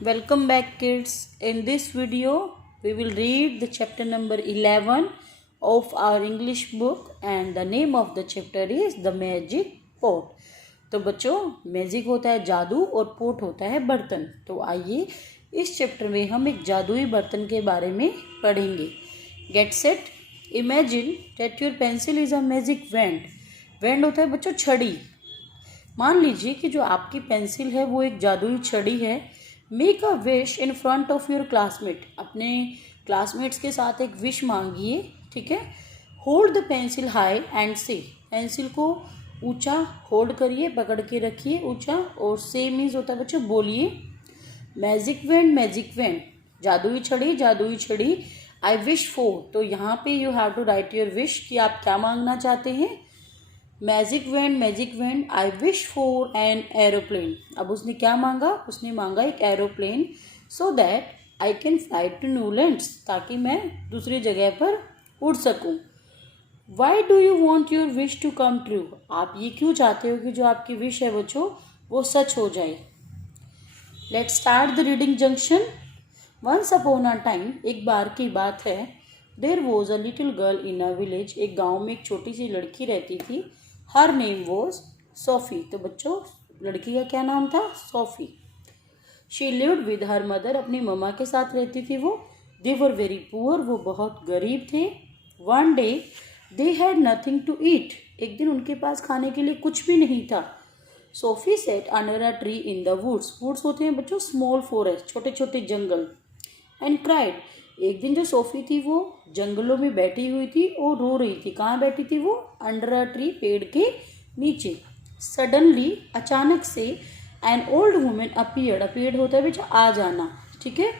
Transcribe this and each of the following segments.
Welcome back, kids. In this video, we will read the chapter number 11 of our English book, and the name of the chapter is The Magic Pot. तो बच्चों, magic होता है जादू और pot होता है बर्तन। तो आइए इस चैप्टर में हम एक जादुई बर्तन के बारे में पढ़ेंगे। Get set. Imagine that your pencil is a magic wand. Wand होता है बच्चों छड़ी। मान लीजिए कि जो आपकी पेंसिल है वो एक जादुई छड़ी है। Make a wish in front of your classmate. अपने क्लासमेट्स के साथ एक विश मांगिए, ठीक है। Hold the pencil high and से। पेंसिल को ऊंचा होल्ड करिए, पकड़ के रखिए ऊंचा, और से मीन्स होता है बच्चों बोलिए मैजिक वैंड, जादुई छड़ी आई विश फॉर। तो यहाँ पे you have to write your wish कि आप क्या मांगना चाहते हैं। Magic wand I wish for an aeroplane. अब उसने क्या मांगा, उसने मांगा एक aeroplane, so that I can fly to new lands, ताकि मैं दूसरी जगह पर उड़ सकूं। Why do you want your wish to come true. आप ये क्यों चाहते हो कि जो आपकी विश है बच्चों वो सच हो जाए। Let's start the reading junction. Once upon a time, एक बार की बात है, there was a little girl in a village. एक गाँव में एक छोटी सी लड़की रहती थी। Her name was Sophie. तो बच्चों लड़की का क्या नाम था, Sophie. She lived with her mother, अपनी मम्मा के साथ रहती थी वो। दे वर वेरी पुअर, वो बहुत गरीब थे। One day they had nothing to eat, एक दिन उनके पास खाने के लिए कुछ भी नहीं था। Sophie sat under a tree in the woods. Woods होते हैं बच्चों स्मॉल फॉरेस्ट, छोटे छोटे जंगल। एंड क्राइड, एक दिन जो सोफी थी वो जंगलों में बैठी हुई थी और रो रही थी। कहाँ बैठी थी वो, अंडर अ ट्री, पेड़ के नीचे। सडनली, अचानक से, an old women appeared, appeared होता है बेटा आ जाना, ठीक है।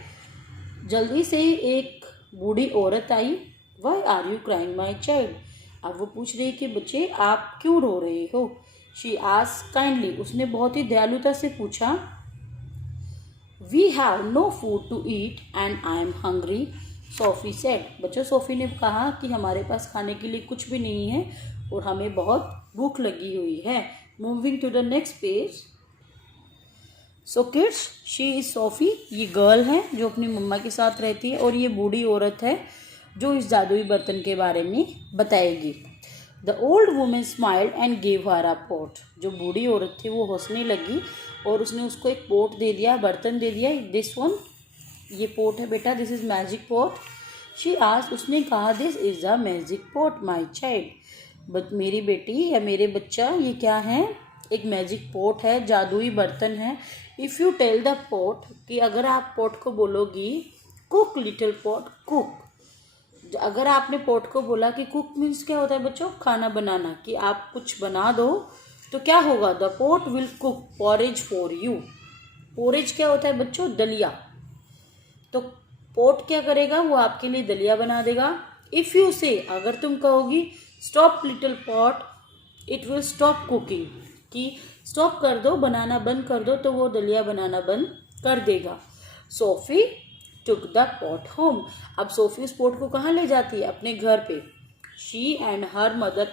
जल्दी से ही एक बूढ़ी औरत आई। Why are you crying my child. अब वो पूछ रही कि बच्चे आप क्यों रो रहे हो। शी आस्क्ड काइंडली, उसने बहुत ही दयालुता से पूछा। We have no food to eat and I am hungry, Sophie said. बच्चों सोफी ने कहा कि हमारे पास खाने के लिए कुछ भी नहीं है और हमें बहुत भूख लगी हुई है। Moving to the next page. So kids, she is Sophie, ये गर्ल है जो अपनी मम्मा के साथ रहती है, और ये बूढ़ी औरत है जो इस जादुई बर्तन के बारे में बताएगी। The old women smiled and gave her a pot. जो बूढ़ी औरत थी वो हंसने लगी और उसने उसको एक पोट दे दिया, बर्तन दे दिया। दिस वन, ये पोट है बेटा, this is magic pot. She asked, उसने कहा, this is a magic pot my child. But मेरी बेटी या मेरे बच्चा, ये क्या है, एक मैजिक पोट है, जादुई बर्तन है। If you tell the pot, कि अगर आप पोट को बोलोगी कुक लिटिल पोट कुक। अगर आपने पोट को बोला कि कुक मीन्स क्या होता है बच्चों, खाना बनाना, कि आप कुछ बना दो, तो क्या होगा, the pot will cook porridge for you. Porridge क्या होता है बच्चों, दलिया। तो पोट क्या करेगा, वो आपके लिए दलिया बना देगा। इफ़ यू से, अगर तुम कहोगी stop little pot, it will stop cooking, कि स्टॉप कर दो, बनाना बंद कर दो, तो वो दलिया बनाना बंद कर देगा। Sophie took the pot home. अब सोफी उस पोट को कहाँ ले जाती है, अपने घर पे। She and her mother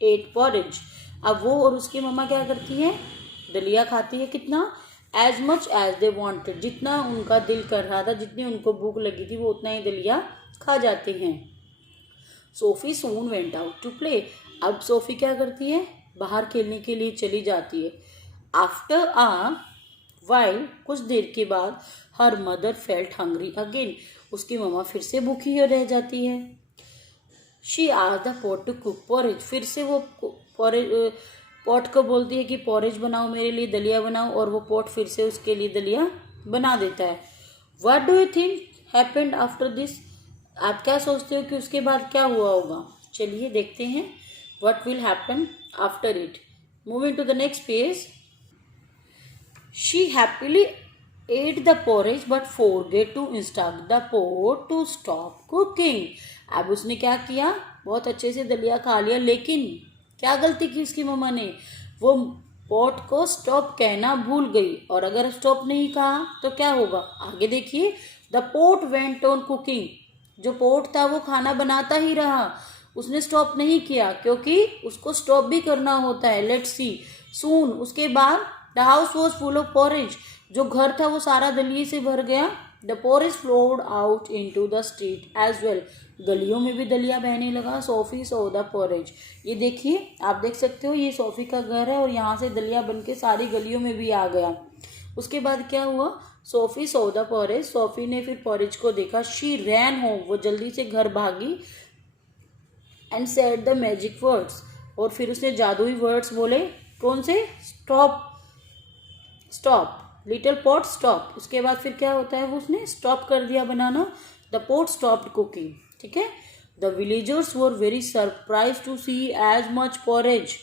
eight porridge. अब वो और उसकी मम्मा क्या करती है, दलिया खाती है। कितना, as much as they wanted, जितना उनका दिल कर रहा था, जितनी उनको भूख लगी थी, वो उतना ही दलिया खा जाते हैं। Sophie soon went out to play. अब सोफी क्या करती है, बाहर खेलने के लिए चली जाती है। आफ्टर अ वाइल, कुछ देर के बाद, her mother felt hungry again, उसकी मम्मा फिर से भूखी रह जाती है। She asked the pot to cook porridge, फिर से वो पॉट को बोलती है कि पॉरेज बनाओ मेरे लिए, दलिया बनाओ, और वो पॉट फिर से उसके लिए दलिया बना देता है। What do you think happened after this. आप क्या सोचते हो कि उसके बाद क्या हुआ होगा। चलिए देखते हैं what will happen after it. Moving to the next page. She happily ate the porridge but forget to instruct the pot to stop cooking. अब उसने क्या किया, बहुत अच्छे से दलिया खा लिया, लेकिन क्या गलती की उसकी मम्मा ने, वो पोट को स्टॉप कहना भूल गई। और अगर स्टॉप नहीं कहा तो क्या होगा, आगे देखिए। The pot went on cooking, जो पोट था वो खाना बनाता ही रहा, उसने स्टॉप नहीं किया, क्योंकि उसको स्टॉप भी करना होता है। लेट्स सी सून, उसके बाद the house was full of porridge, जो घर था वो सारा दलिए से भर गया। The porridge flowed out into the street as well, गलियों में भी दलिया बहने लगा। सोफी सो द पोरेज, ये देखिए आप देख सकते हो ये सोफी का घर है और यहाँ से दलिया बन के सारी गलियों में भी आ गया। उसके बाद क्या हुआ, Sophie so the porridge, Sophie ने फिर पोरेज को देखा। शी रैन होम, वो जल्दी से घर भागी। And said the magic words, और फिर उसने जादुई वर्ड्स बोले। कौन से, stop, stop little pot stop. उसके बाद फिर क्या होता है, वो उसने स्टॉप कर दिया बनाना। द पॉट स्टॉप्ड कुकिंग, ठीक है। The villagers were very surprise to see as much porridge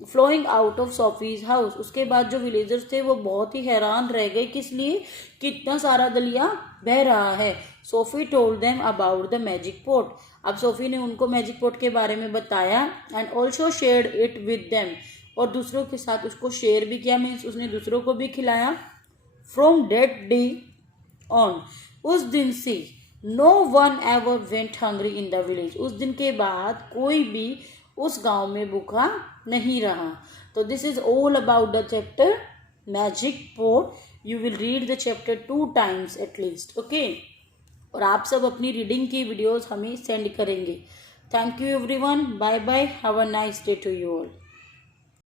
flowing out of Sophie's house. उसके बाद जो विलेजर्स थे वो बहुत ही हैरान रह गए, किस लिए, कितना सारा दलिया बह रहा है। Sophie told them about the magic pot, अब सोफी ने उनको मैजिक पॉट के बारे में बताया। And also shared it with them, और दूसरों के साथ उसको शेयर भी किया, मीन्स उसने दूसरों को भी खिलाया। फ्रॉम डेट डे ऑन, उस दिन से no one ever went hungry in the village, उस दिन के बाद कोई भी उस गांव में भूखा नहीं रहा। तो this is all about the chapter magic pot. You will read the chapter 2 times at least, okay. और आप सब अपनी रीडिंग की वीडियोस हमें सेंड करेंगे। Thank you everyone, bye bye, have a nice day to you all.